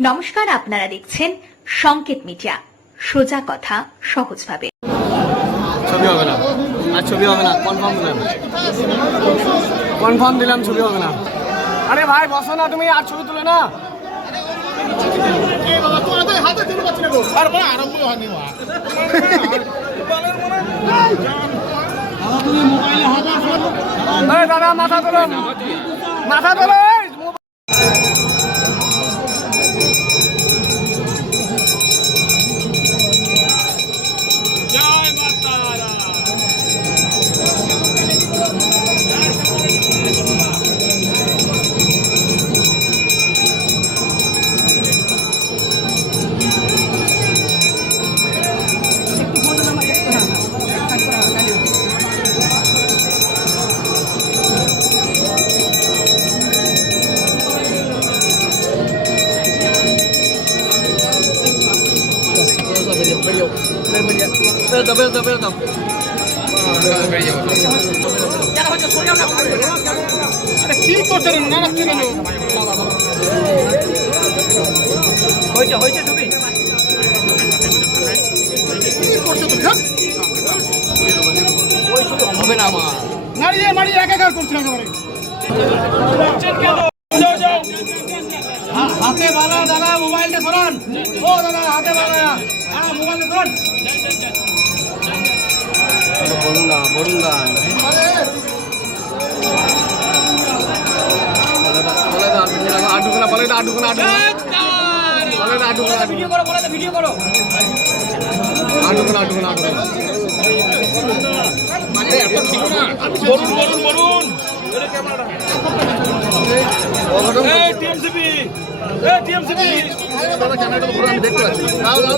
নমস্কার, আপনারা দেখছেন সংকেত মিডিয়া। সোজা কথা, সহজভাবে। ছবি হবে না। আর ছবি হবে না। কনফার্ম দিলাম। কনফার্ম দিলাম, ছবি হবে না। আরে ভাই, বসো না তুমি, আর ছবি তুলে না। দাদা, মাথা তোলো মাথা তোলো এই, বেরো দাও, বেরো দাও, বেরো দাও। হয়েছে হয়েছে ওই ছবি হবে না আমার মারিয়ে মারিয়ে একাকার করছে একেবারে হাতে বালা দাদা মোবাইলটা সরান। ও দাদা হাতে বালা। হ্যাঁ মোবাইলটা সরান বলুন না বলুন না বলে দাও আটুকু না বলে না ভিডিও করো বলে দাও ভিডিও করো আটুকু না আটুকু না আটুকু না বলুন। বলুন বলুন অঘটন এই, টিএমসিপি। এই, টিএমসিপি। দাদা ক্যামেরাটা ধরো আমি দেখতে পাচ্ছি। দাদা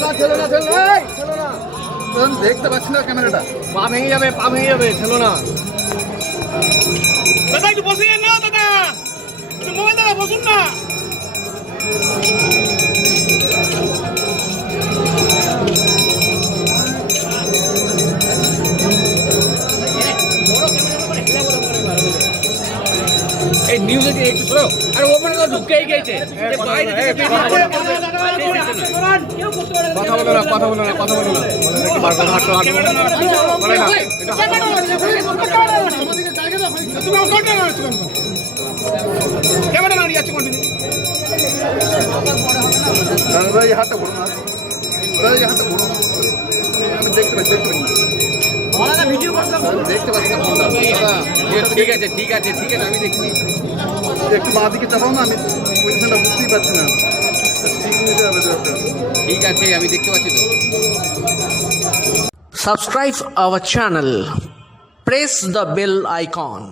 না দেখতে পাচ্ছি না ক্যামেরাটা পা ভেঙে যাবে, পা ভেঙে যাবে খেলো না। দাদা, একটু বসে না, দাদা। মোবাইল দাদা, বসুন না। এই নিউজে একটু শোনো আর ওখানে তো ঢুকেই গেছে বাইরে থেকে কথা বলো না কথা বলো না কথা বলো না ক্যামেরা কন্টিনিউ দাদা এই হাতটা ঘুরো দাদা এই হাতটা ঘুরো আমি দেখতে দেখতে পাচ্ছি আমি দেখতে পাচ্ছি না ফোনটা। দাদা ঠিক আছে ঠিক আছে ঠিক আছে আমি দেখছি। একটু বাঁ দিকে চাপাও না আমি পজিশনটা বুঝতেই পারছি না। ঠিক আছে আমি দেখতে পাচ্ছি তো। Subscribe our channel. Press the bell icon.